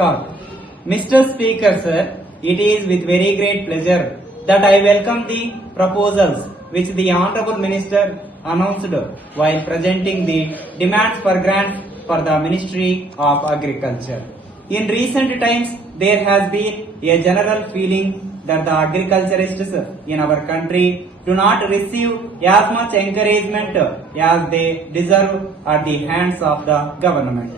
start. Mr. Speaker, sir, it is with very great pleasure that I welcome the proposals which the Honorable Minister announced while presenting the demands for grants for the Ministry of Agriculture. In recent times, there has been a general feeling that the agriculturists in our country do not receive as much encouragement as they deserve at the hands of the government.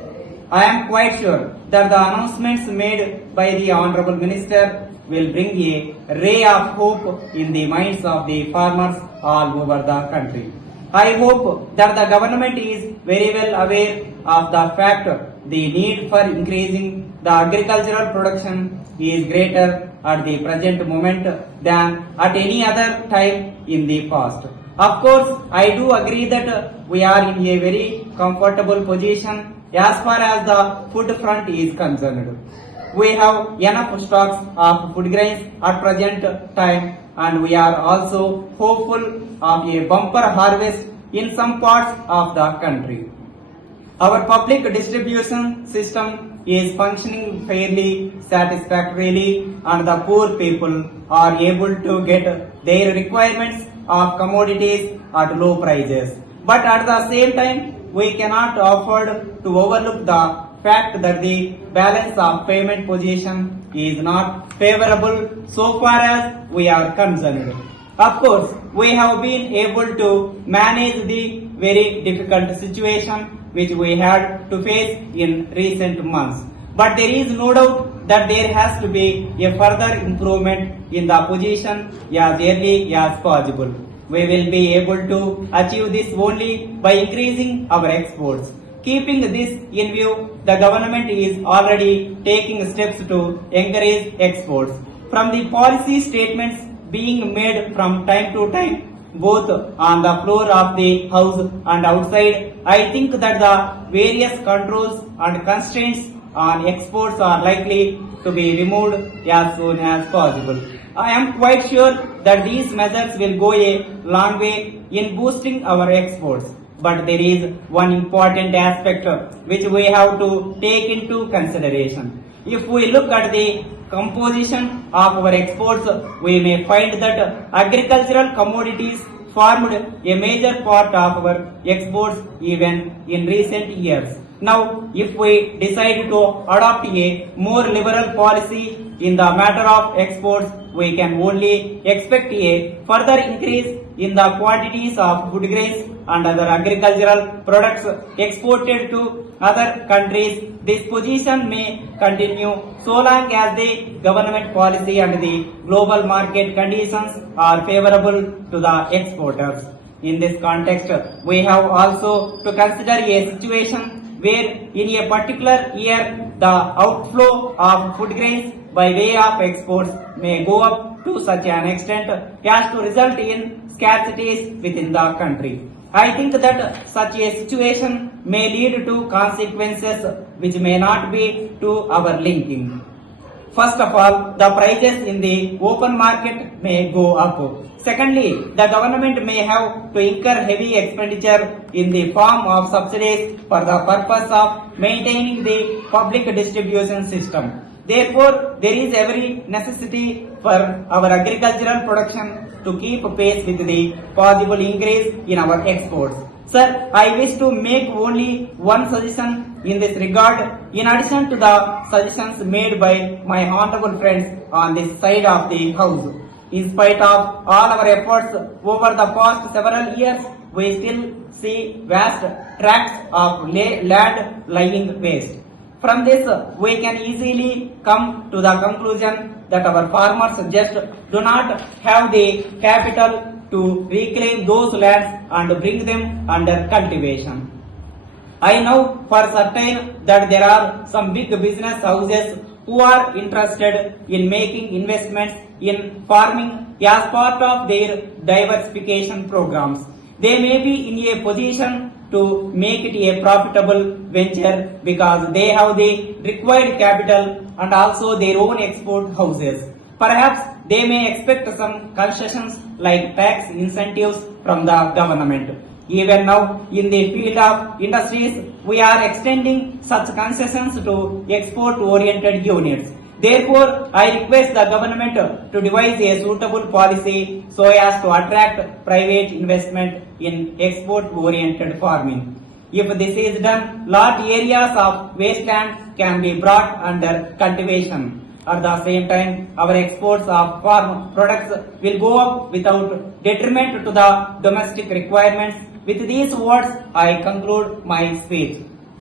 I am quite sure that the announcements made by the Honorable Minister will bring a ray of hope in the minds of the farmers all over the country. I hope that the government is very well aware of the fact the need for increasing the agricultural production is greater at the present moment than at any other time in the past. Of course, I do agree that we are in a very comfortable position as far as the food front is concerned. We have enough stocks of food grains at present time, and we are also hopeful of a bumper harvest in some parts of the country. Our public distribution system is functioning fairly satisfactorily, and the poor people are able to get their requirements of commodities at low prices. But at the same time, we cannot afford to overlook the fact that the balance of payment position is not favorable so far as we are concerned. Of course, we have been able to manage the very difficult situation which we had to face in recent months. But there is no doubt that there has to be a further improvement in the position as early as possible. We will be able to achieve this only by increasing our exports. Keeping this in view, the government is already taking steps to encourage exports. From the policy statements being made from time to time, both on the floor of the house and outside, I think that the various controls and constraints on exports are likely to be removed as soon as possible. I am quite sure that these measures will go a long way in boosting our exports. But there is one important aspect which we have to take into consideration. If we look at the composition of our exports, we may find that agricultural commodities formed a major part of our exports even in recent years. Now, if we decide to adopt a more liberal policy in the matter of exports, we can only expect a further increase in the quantities of food grains and other agricultural products exported to other countries. This position may continue so long as the government policy and the global market conditions are favorable to the exporters. In this context, we have also to consider a situation where in a particular year the outflow of food grains by way of exports may go up to such an extent as to result in scarcities within the country. I think that such a situation may lead to consequences which may not be to our liking. First of all, the prices in the open market may go up. Secondly, the government may have to incur heavy expenditure in the form of subsidies for the purpose of maintaining the public distribution system. Therefore, there is every necessity for our agricultural production to keep pace with the possible increase in our exports. Sir, I wish to make only one suggestion in this regard, in addition to the suggestions made by my honorable friends on this side of the house. In spite of all our efforts over the past several years, we still see vast tracts of land lying waste. From this, we can easily come to the conclusion that our farmers just do not have the capital to reclaim those lands and bring them under cultivation. I know for certain that there are some big business houses who are interested in making investments in farming as part of their diversification programs. They may be in a position to make it a profitable venture because they have the required capital and also their own export houses. Perhaps they may expect some concessions like tax incentives from the government. Even now, in the field of industries, we are extending such concessions to export-oriented units. Therefore, I request the government to devise a suitable policy so as to attract private investment in export-oriented farming. If this is done, large areas of wastelands can be brought under cultivation. At the same time, our exports of farm products will go up without detriment to the domestic requirements. With these words, I conclude my speech.